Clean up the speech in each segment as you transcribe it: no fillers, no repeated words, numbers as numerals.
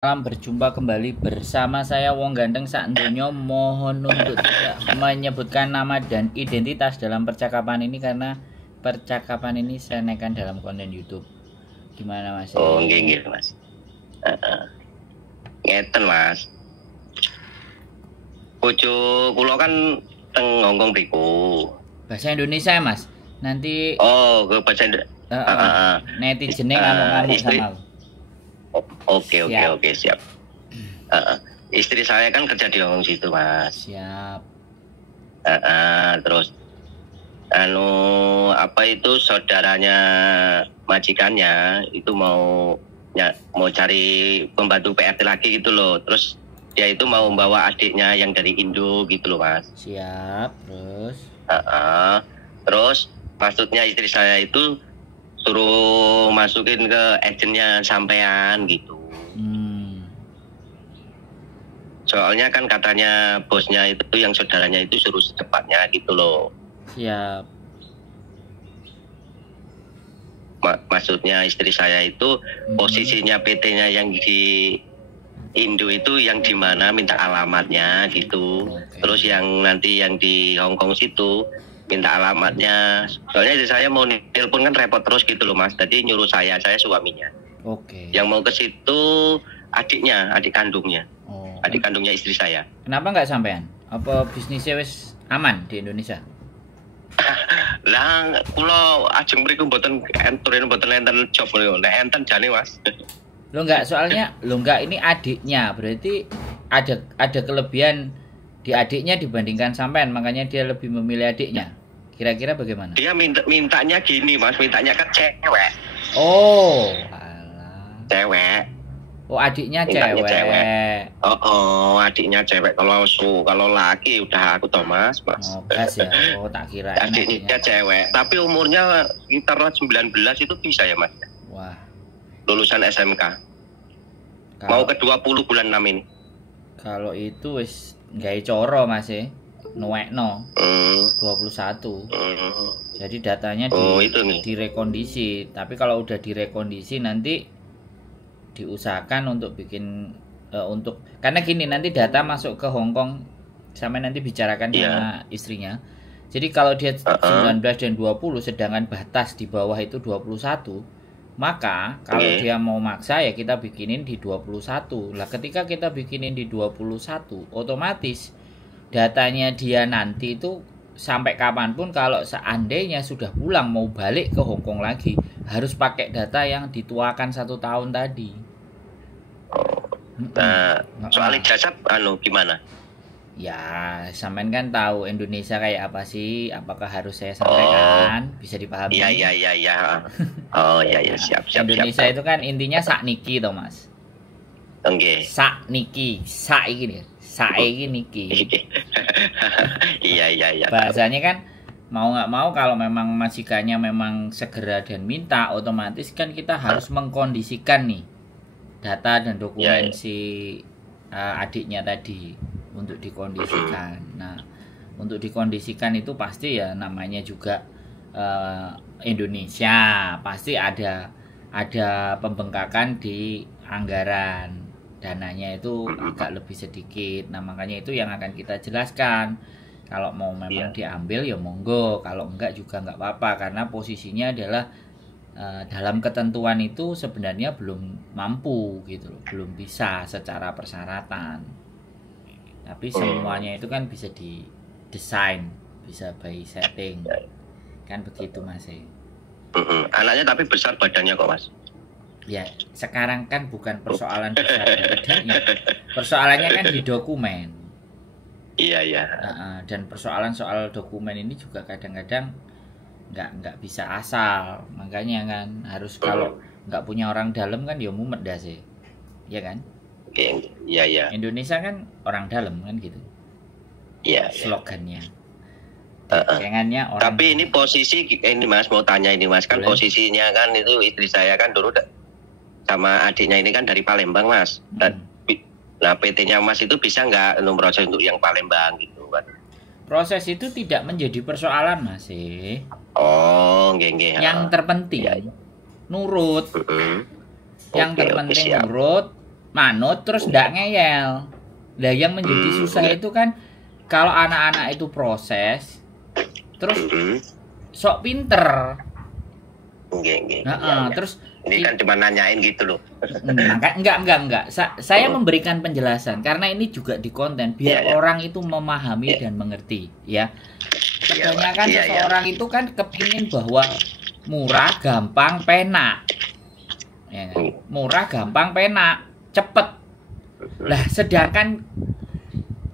Salam, berjumpa kembali bersama saya Wong Ganteng Sakdonya. Mohon untuk tidak menyebutkan nama dan identitas dalam percakapan ini karena percakapan ini saya naikkan dalam konten YouTube. Gimana Mas? Oh, nggih Mas. Ngeten Mas. Bojo kula kan teng Hongkong mriku. Bahasa Indonesia ya Mas? Nanti Oh, ke bahasa Indonesia. netizennya ngamuk-ngamuk sama aku. Oke, siap. Istri saya kan kerja di Hongkong situ, Mas. Siap. Terus apa itu saudaranya majikannya itu mau cari pembantu PRT lagi gitu loh. Terus dia itu mau membawa adiknya yang dari Indo gitu loh, Mas. Siap. Terus terus maksudnya istri saya itu suruh masukin ke agennya sampean gitu. Soalnya kan katanya bosnya itu yang saudaranya itu suruh secepatnya gitu loh. Siap. Maksudnya istri saya itu posisinya PT-nya yang di Indo itu yang di mana minta alamatnya gitu. Terus yang nanti yang di Hongkong situ minta alamatnya. Soalnya istri saya mau nelpon kan repot terus gitu loh Mas. Jadi nyuruh saya suaminya. Yang mau ke situ adiknya, adik kandungnya. Adik kandungnya istri saya. Kenapa nggak sampean? Apa bisnisnya wis aman di Indonesia? Lah, kula ajeng mriku mboten enten job lho. Nek enten jane, Mas. Lo enggak ini adiknya, berarti ada kelebihan di adiknya dibandingkan sampean, makanya dia lebih memilih adiknya. Kira-kira bagaimana? Dia mintanya gini, Mas, mintanya ke cewek. Oh, alah. Cewek. Oh, adiknya cewek. Oh, adiknya cewek. Kalau laki udah aku toh, Mas. Oh, gas ya. Oh, tak kira. Adiknya cewek, tapi umurnya sekitar 19 itu bisa ya, Mas? Wah. Lulusan SMK. Mau ke 20 bulan 6 ini. Kalau itu wis gawe coro, Mas e. Nuwekno. 21. Jadi datanya direkondisi, tapi kalau udah direkondisi nanti diusahakan untuk bikin karena gini, nanti data masuk ke Hongkong sampai nanti bicarakan sama istrinya. Jadi kalau dia 19 dan 20 sedangkan batas di bawah itu 21, maka kalau dia mau maksa ya kita bikinin di 21. Lah ketika kita bikinin di 21, otomatis datanya dia nanti itu sampai kapanpun kalau seandainya sudah pulang mau balik ke Hongkong lagi harus pakai data yang dituakan 1 tahun tadi. Nah, soal ijazah gimana? Ya, sampean kan tahu Indonesia kayak apa sih? Apakah harus saya sampaikan? Bisa dipahami? Iya. Oh iya, siap. Indonesia itu kan intinya sakniki toh, Mas. Oke. Sakniki, sak iki nih. Sak iki niki. Iya. Bahasanya kan mau nggak mau kalau memang majikannya memang segera dan minta, otomatis kan kita harus mengkondisikan nih data dan dokumen si adiknya tadi untuk dikondisikan. Nah, untuk dikondisikan itu pasti ya namanya juga Indonesia, pasti ada pembengkakan di anggaran. Dananya itu agak lebih sedikit. Nah, makanya itu yang akan kita jelaskan. Kalau mau memang diambil ya monggo, kalau enggak juga enggak apa-apa karena posisinya adalah dalam ketentuan itu sebenarnya belum mampu gitu loh, belum bisa secara persyaratan. Tapi semuanya itu kan bisa didesain, bisa by setting. Kan begitu Mas. Anaknya tapi besar badannya kok, Mas. Ya, sekarang kan bukan persoalan besar badannya. Persoalannya kan di dokumen. Iya. Dan persoalan soal dokumen ini juga kadang-kadang nggak bisa asal, makanya kan harus kalau nggak punya orang dalam kan ya mumet dah sih, ya kan? Iya. Indonesia kan orang dalam kan gitu. Iya. Slogannya. Pengennya orang. Tapi ini posisi ini Mas mau tanya ini Mas, kan posisinya kan itu istri saya kan dulu sama adiknya ini kan dari Palembang Mas. Nah PT-nya Mas itu bisa nggak proses untuk yang Palembang gitu kan? Proses itu tidak menjadi persoalan Mas. Oh, nggih. Yang terpenting nurut. Yang terpenting nurut, manut terus ndak ngeyel. Lah yang menjadi susah itu kan kalau anak-anak itu proses terus sok pinter. Terus ini kan cuma nanyain gitu loh. Enggak. Saya memberikan penjelasan karena ini juga di konten biar orang itu memahami dan mengerti ya. Kebanyakan seseorang itu kan kepingin bahwa murah, gampang, penak. Ya, kan? Murah, gampang, penak, cepet. Lah sedangkan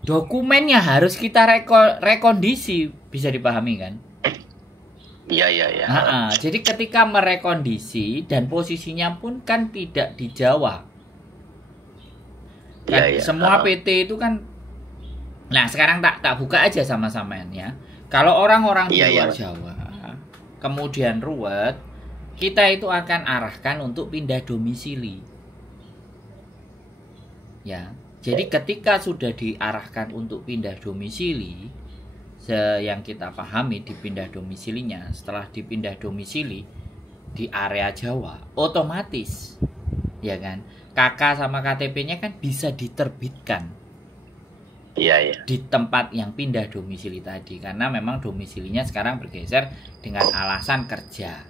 dokumennya harus kita rekondisi, bisa dipahami kan? Iya. Jadi ketika merekondisi dan posisinya pun kan tidak di Jawa. Kan semua PT itu kan. Nah sekarang tak buka aja sama-samaan ya. Kalau orang-orang di luar Jawa kemudian ruwet, kita itu akan arahkan untuk pindah domisili. Ya, jadi ketika sudah diarahkan untuk pindah domisili, yang kita pahami dipindah domisilinya, setelah dipindah domisili di area Jawa, otomatis, ya kan, KK sama KTP-nya kan bisa diterbitkan. Iya. Di tempat yang pindah domisili tadi, karena memang domisilinya sekarang bergeser dengan alasan kerja,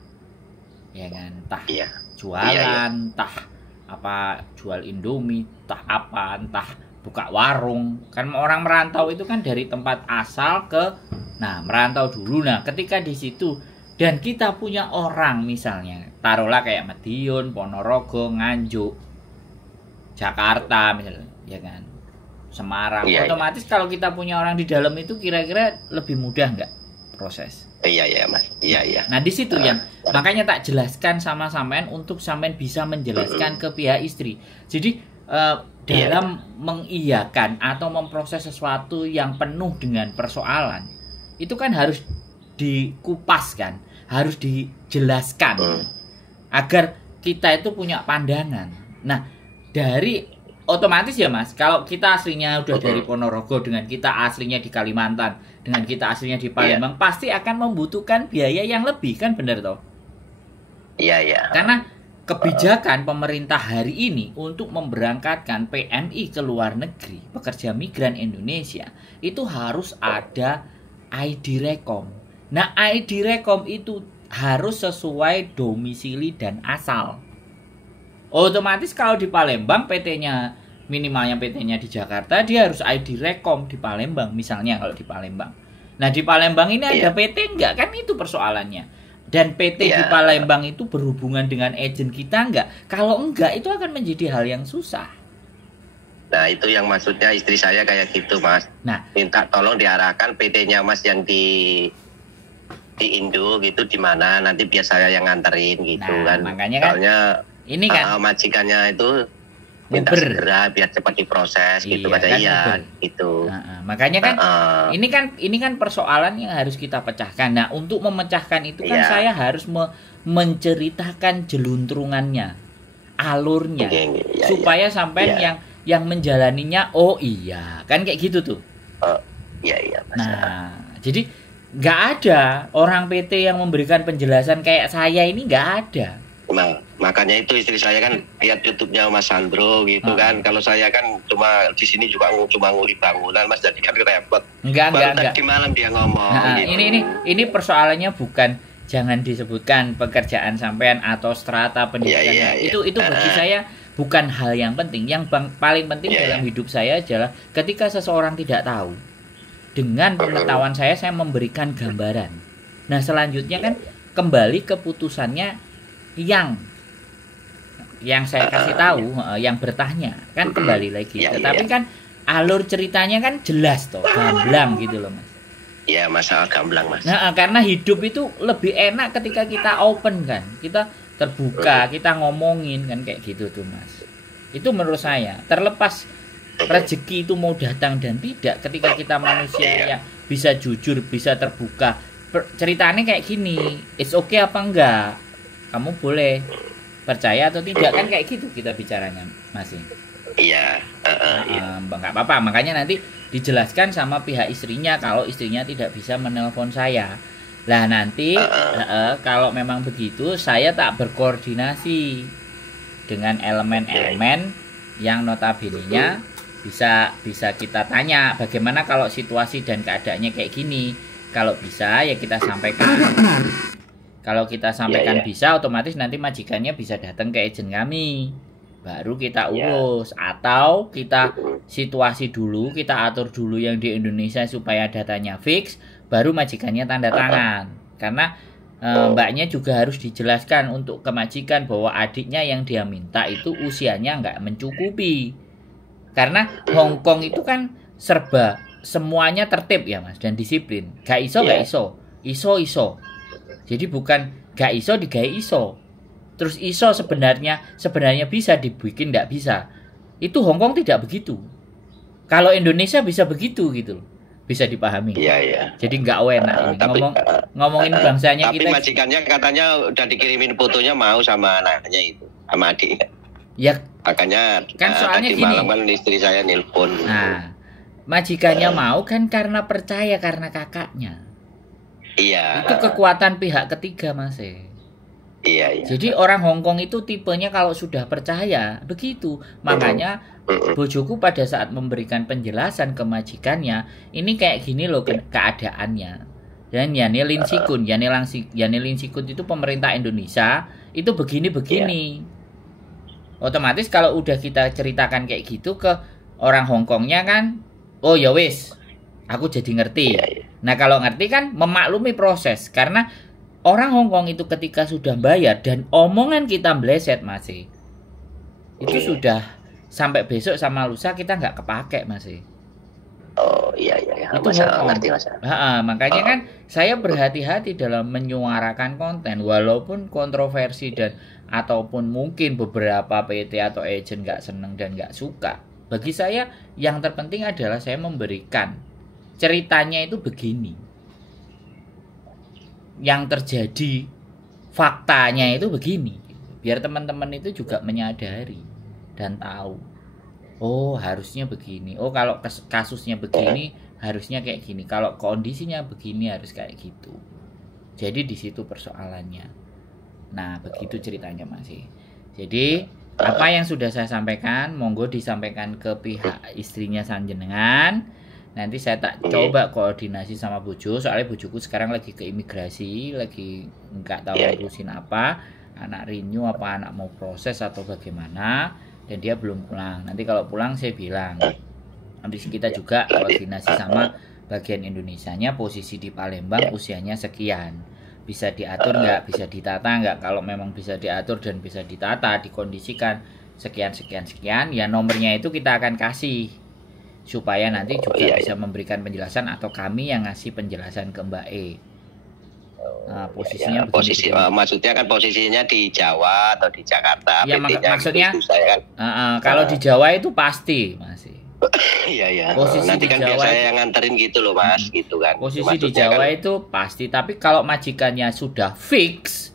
ya kan, entah jualan, entah apa jual Indomie, entah buka warung. Kan orang merantau itu kan dari tempat asal ke merantau dulu. Nah, ketika di situ dan kita punya orang misalnya, taruhlah kayak Madiun, Ponorogo, Nganjuk, Jakarta misalnya, ya kan. Semarang. Otomatis kalau kita punya orang di dalam itu kira-kira lebih mudah nggak proses? Iya, Mas. Iya. Nah, di situ yang makanya tak jelaskan sama sampean untuk sampean bisa menjelaskan ke pihak istri. Jadi dalam mengiyakan atau memproses sesuatu yang penuh dengan persoalan, itu kan harus dikupaskan, harus dijelaskan agar kita itu punya pandangan. Nah, dari otomatis ya Mas, kalau kita aslinya udah dari Ponorogo dengan kita aslinya di Kalimantan, dengan kita aslinya di Palembang, pasti akan membutuhkan biaya yang lebih, kan benar toh? Iya. Karena kebijakan pemerintah hari ini untuk memberangkatkan PMI ke luar negeri, pekerja migran Indonesia, itu harus ada ID Rekom. Nah, ID Rekom itu harus sesuai domisili dan asal. Otomatis kalau di Palembang PT-nya minimalnya PT-nya di Jakarta, dia harus ID Rekom di Palembang misalnya kalau di Palembang. Nah, di Palembang ini ada PT enggak? Kan itu persoalannya. Dan PT di Palembang itu berhubungan dengan agen kita enggak? Kalau enggak, itu akan menjadi hal yang susah. Nah, itu yang maksudnya istri saya kayak gitu, Mas. Nah, minta tolong diarahkan PT-nya Mas yang di Indo gitu di mana, nanti biar saya yang nganterin gitu kan. Makanya kan soalnya ini kan majikannya itu minta segera biar cepat diproses gitu kan, gitu. Makanya kan ini kan persoalan yang harus kita pecahkan. Nah, untuk memecahkan itu kan saya harus menceritakan jeluntrungannya, alurnya, supaya sampai yang menjalaninya kan kayak gitu tuh. Nah, jadi nggak ada orang PT yang memberikan penjelasan kayak saya ini, nggak ada. Nah, makanya itu istri saya kan lihat YouTube-nya Mas Sandro gitu kan. Kalau saya kan cuma di sini juga cuma nguli bangunan, Mas, jadi kan repot. Enggak. Tadi malam dia ngomong. Gitu. Ini persoalannya bukan, jangan disebutkan pekerjaan sampean atau strata pendidikannya. Itu bagi saya bukan hal yang penting. Yang paling penting dalam hidup saya adalah ketika seseorang tidak tahu, dengan pengetahuan saya memberikan gambaran. Nah, selanjutnya kan kembali keputusannya yang saya kasih tahu, yang bertanya kan kembali lagi. Tetapi kan alur ceritanya kan jelas toh, gamblang gitu loh, Mas. Iya, masalah gamblang, Mas. Nah, karena hidup itu lebih enak ketika kita open kan, kita terbuka, kita ngomongin kan kayak gitu tuh, Mas. Itu menurut saya. Terlepas rezeki itu mau datang dan tidak, ketika kita manusia yang bisa jujur, bisa terbuka, ceritanya kayak gini, it's okay apa enggak? Kamu boleh percaya atau tidak, kan kayak gitu kita bicaranya, Mas. Iya. Nggak apa-apa, makanya nanti dijelaskan sama pihak istrinya kalau istrinya tidak bisa menelpon saya. Lah nanti kalau memang begitu, saya tak berkoordinasi dengan elemen-elemen yang notabene-nya bisa kita tanya bagaimana kalau situasi dan keadaannya kayak gini. Kalau bisa ya kita sampaikan. Kalau kita sampaikan bisa, otomatis nanti majikannya bisa datang ke agent kami. Baru kita urus. Atau kita situasi dulu, kita atur dulu yang di Indonesia supaya datanya fix, baru majikannya tanda tangan. Karena mbaknya juga harus dijelaskan untuk ke majikan bahwa adiknya yang dia minta itu usianya nggak mencukupi. Karena Hong Kong itu kan serba semuanya tertib ya Mas, dan disiplin. Gak iso, gak iso. Iso. Jadi bukan gak iso digawe iso. Terus iso sebenarnya bisa dibikin nggak bisa. Itu Hong Kong tidak begitu. Kalau Indonesia bisa begitu gitu. Bisa dipahami. Iya. Jadi nggak enak ini ngomongin bangsanya tapi kita. Tapi majikannya katanya udah dikirimin fotonya mau sama anaknya itu, sama adiknya. Ya, makanya kan soalnya tadi gini. Malam kan istri saya nelpon. Nah, majikannya mau kan karena percaya karena kakaknya. Iya. Itu kekuatan pihak ketiga, Mas. Iya. Jadi orang Hong Kong itu tipenya kalau sudah percaya begitu. Makanya bojoku pada saat memberikan penjelasan ke majikannya, ini kayak gini loh keadaannya. Dan Yani Lin Sikun itu pemerintah Indonesia itu begini. Otomatis kalau udah kita ceritakan kayak gitu ke orang Hong Kongnya kan, oh ya wis, aku jadi ngerti. Nah kalau ngerti kan memaklumi proses. Karena orang Hong Kong itu ketika sudah bayar dan omongan kita meleset masih, itu sudah sampai besok sama lusa kita nggak kepake masih. Oh iya. Itu ngerti Mas. Makanya kan saya berhati-hati dalam menyuarakan konten walaupun kontroversi dan ataupun mungkin beberapa PT atau agent nggak seneng dan nggak suka. Bagi saya yang terpenting adalah saya memberikan ceritanya itu begini. Yang terjadi faktanya itu begini. Biar teman-teman itu juga menyadari dan tahu. Oh harusnya begini. Oh kalau kasusnya begini harusnya kayak gini. Kalau kondisinya begini harus kayak gitu. Jadi di situ persoalannya. Nah begitu ceritanya masih. Jadi apa yang sudah saya sampaikan monggo disampaikan ke pihak istrinya sanjenengan. Nanti saya tak coba koordinasi sama bojo. Soalnya bojoku sekarang lagi ke imigrasi, lagi nggak tahu urusin apa, anak renew apa anak mau proses atau bagaimana. Dan dia belum pulang. Nanti kalau pulang saya bilang. Nanti kita juga koordinasi sama bagian Indonesianya, posisi di Palembang, usianya sekian. Bisa diatur nggak? Bisa ditata nggak? Kalau memang bisa diatur dan bisa ditata, dikondisikan sekian, ya nomornya itu kita akan kasih. Supaya nanti juga bisa memberikan penjelasan atau kami yang ngasih penjelasan ke Mbak E. Nah, posisinya maksudnya kan posisinya di Jawa atau di Jakarta. Ya maksudnya kalau di Jawa itu pasti masih. Iya. Nanti kan biar saya yang nganterin gitu loh Mas, gitu kan. Posisi di Jawa itu pasti, tapi kalau majikannya sudah fix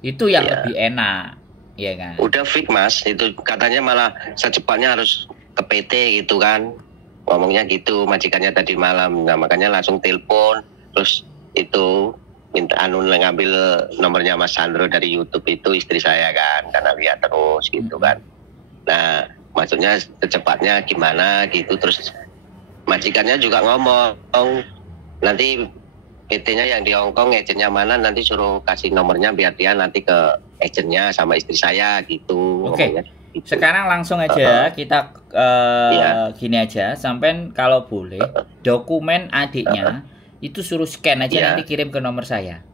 itu yang lebih enak, ya kan? Udah fix Mas, itu katanya malah secepatnya harus ke PT gitu kan. Ngomongnya gitu majikannya tadi malam. Nah, makanya langsung telepon terus itu minta ngambil nomornya Mas Sandro dari YouTube itu istri saya kan, karena lihat terus gitu kan. Nah maksudnya secepatnya gimana gitu, terus majikannya juga ngomong nanti PT-nya yang di Hongkong, agentnya mana nanti suruh kasih nomornya biar dia nanti ke agentnya sama istri saya gitu. Oke. Gitu. Sekarang langsung aja kita gini aja, sampai kalau boleh dokumen adiknya itu suruh scan aja nanti kirim ke nomor saya.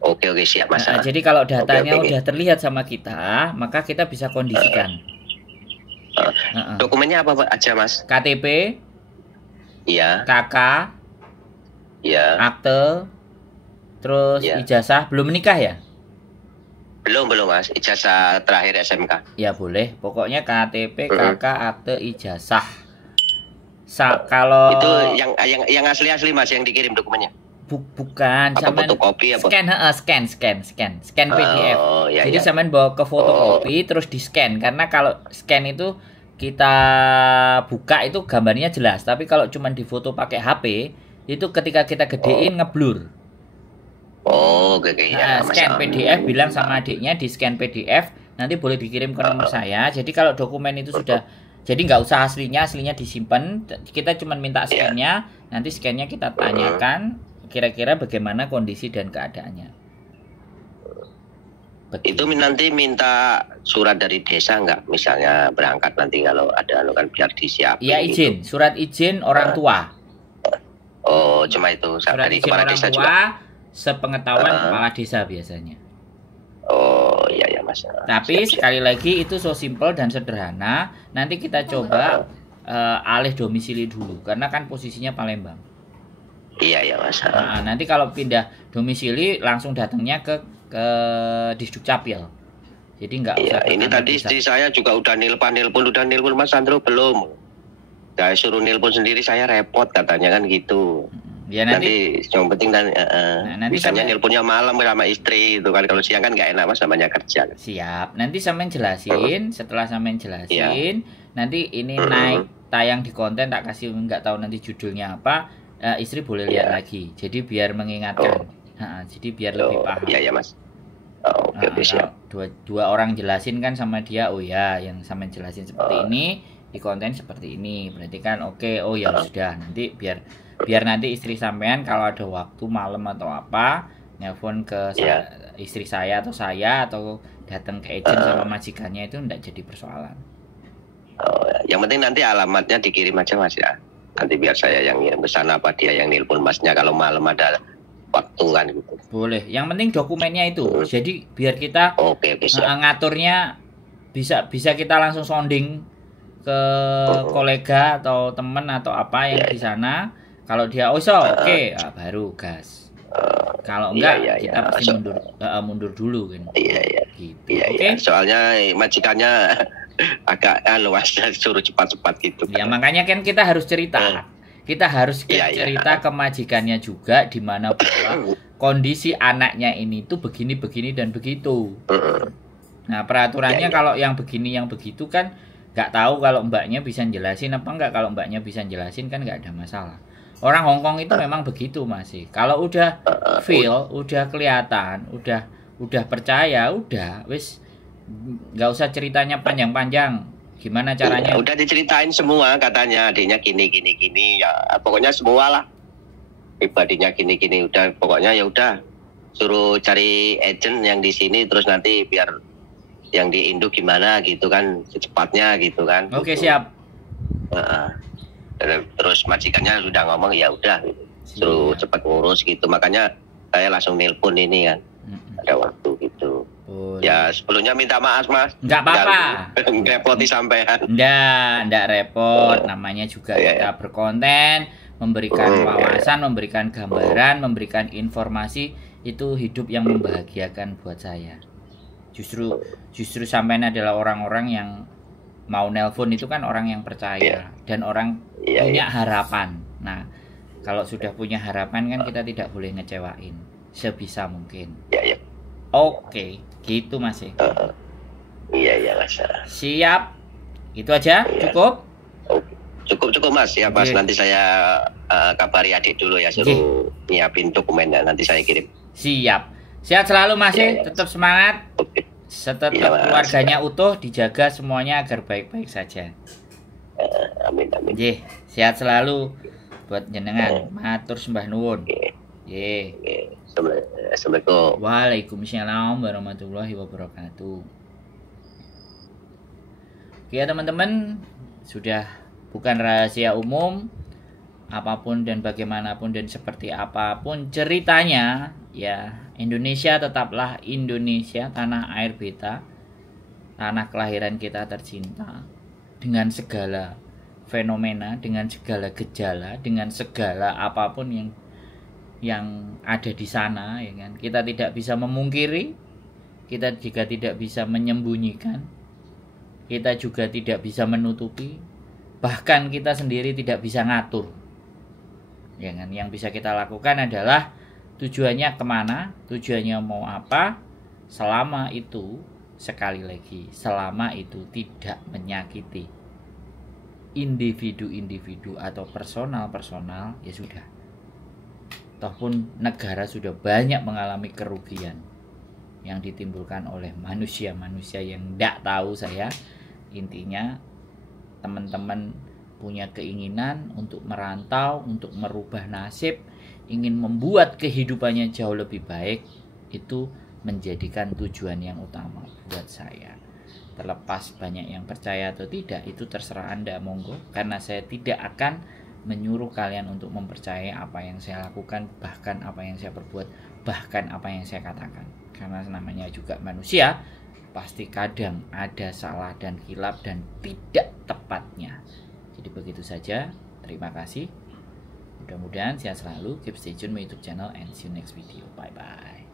Oke siap Mas. Jadi kalau datanya udah terlihat sama kita, maka kita bisa kondisikan. Dokumennya apa aja Mas? KTP, KK, akte, terus ijazah. Belum menikah ya? Belum Mas, ijazah terakhir SMK. Ya boleh, pokoknya KTP, KK, akte, ijazah. Kalau itu yang asli Mas yang dikirim dokumennya. Bukan, apa fotokopi apa? Scan PDF. Jadi sampean bawa ke fotokopi terus di scan, karena kalau scan itu kita buka itu gambarnya jelas, tapi kalau cuma di foto pakai HP itu ketika kita gedein ngeblur. Oke. Scan PDF, bilang sama adiknya di scan PDF, nanti boleh dikirim ke nomor saya. Jadi kalau dokumen itu sudah, jadi nggak usah aslinya disimpan, kita cuma minta scan-nya, nanti scan-nya kita tanyakan kira-kira bagaimana kondisi dan keadaannya. Itu nanti minta surat dari desa nggak? Misalnya berangkat nanti kalau ada kan biar disiapin. Iya, izin, gitu. Surat izin orang tua. Oh, cuma itu. Surat dari izin kepala orang desa tua, juga. Sepengetahuan kepala desa biasanya. Oh, iya ya Mas. Tapi sekali lagi itu so simple dan sederhana. Nanti kita coba alih domisili dulu, karena kan posisinya Palembang. Iya ya Mas. Nah, nanti kalau pindah domisili langsung datangnya ke Disduk Capil. Jadi nggak usah. Ini tadi istri saya juga udah nelpon Mas Sandro belum. Saya suruh nelpon sendiri, saya repot katanya kan gitu. Ya nanti yang penting nanti misalnya nelponnya malam sama istri itu kan, kalau siang kan nggak enak Mas, namanya kerja. Siap. Nanti sampean jelasin, setelah sampean jelasin, nanti ini naik tayang di konten, tak kasih nggak tahu nanti judulnya apa, istri boleh lihat lagi. Jadi biar mengingatkan. Jadi biar lebih paham. Iya ya Mas. Oke, siap. Dua orang jelasin kan sama dia, oh ya yang sampean jelasin seperti ini, di konten seperti ini, berarti kan oke. Oh ya sudah, nanti biar nanti istri sampean kalau ada waktu malam atau apa nelpon ke istri saya atau datang ke agent sama majikannya, itu enggak jadi persoalan. Yang penting nanti alamatnya dikirim aja Mas ya. Nanti biar saya yang ngirim ke sana, apa dia yang nelpon Masnya kalau malam ada waktu kan gitu. Boleh. Yang penting dokumennya itu. Jadi biar kita ngaturnya bisa kita langsung sounding ke kolega atau teman atau apa yang di sana. Kalau dia baru gas. Kalau enggak kita pasti mundur dulu kan. Gitu. Oke. Soalnya majikannya agak suruh cepat-cepat gitu. Ya makanya kan kita harus cerita. Kita harus cerita ke majikannya juga, di mana bahwa kondisi anaknya ini tuh begini dan begitu. Nah peraturannya kalau yang begini yang begitu kan nggak tahu kalau mbaknya bisa jelasin apa enggak. Kalau mbaknya bisa jelasin kan nggak ada masalah. Orang Hongkong itu memang begitu masih. Kalau udah feel, udah kelihatan, udah percaya, udah wis nggak usah ceritanya panjang-panjang. Gimana caranya? Udah diceritain semua, katanya adiknya gini ya. Pokoknya semua lah. Pribadinya gini udah, pokoknya ya udah suruh cari agent yang di sini, terus nanti biar yang di Indo gimana gitu kan, secepatnya gitu kan. Oke, gitu. siap. Terus majikannya sudah ngomong ya udah suruh cepat ngurus gitu, makanya saya langsung nelpon ini kan. Ada waktu gitu. Ya sebelumnya minta maaf Mas. Enggak apa-apa. Ngerepoti sampean. Enggak repot. Namanya juga kita berkonten, memberikan wawasan, memberikan gambaran, memberikan informasi, itu hidup yang membahagiakan buat saya. Justru sampean adalah orang-orang yang mau nelpon itu kan orang yang percaya dan orang punya harapan. Nah, kalau sudah punya harapan kan kita tidak boleh ngecewain sebisa mungkin. Oke, gitu Mas. Iya Mas. Siap. Itu aja, cukup? Cukup Mas ya Mas. Nanti saya kabari adik dulu ya, suruh nyiapin dokumennya, nanti saya kirim. Siap. Sehat selalu Mas, tetap semangat. Tetap keluarganya utuh, dijaga semuanya agar baik-baik saja. Amin. Sehat selalu buat jenengan. Matur sembah nuwun. Assalamualaikum. Waalaikumsalam warahmatullahi wabarakatuh. Oke ya teman-teman, sudah bukan rahasia umum, apapun dan bagaimanapun dan seperti apapun ceritanya, ya Indonesia tetaplah Indonesia, tanah air beta, tanah kelahiran kita tercinta, dengan segala fenomena, dengan segala gejala, dengan segala apapun yang ada di sana, ya kan. Kita tidak bisa memungkiri, kita juga tidak bisa menyembunyikan, kita juga tidak bisa menutupi, bahkan kita sendiri tidak bisa ngatur, ya kan. Yang bisa kita lakukan adalah tujuannya kemana, tujuannya mau apa, selama itu, sekali lagi, selama itu tidak menyakiti individu-individu atau personal, ya sudah. Toh pun negara sudah banyak mengalami kerugian. yang ditimbulkan oleh manusia-manusia yang tidak tahu saya. Intinya teman-teman punya keinginan untuk merantau, untuk merubah nasib, ingin membuat kehidupannya jauh lebih baik, itu menjadikan tujuan yang utama buat saya. Terlepas banyak yang percaya atau tidak, itu terserah Anda, monggo. Karena saya tidak akan menyuruh kalian untuk mempercayai apa yang saya lakukan, bahkan apa yang saya perbuat, bahkan apa yang saya katakan. Karena namanya juga manusia, pasti kadang ada salah dan khilaf dan tidak tepatnya. Jadi begitu saja. Terima kasih. Mudah-mudahan sehat selalu. Keep stay tune my YouTube channel and see you next video. Bye bye.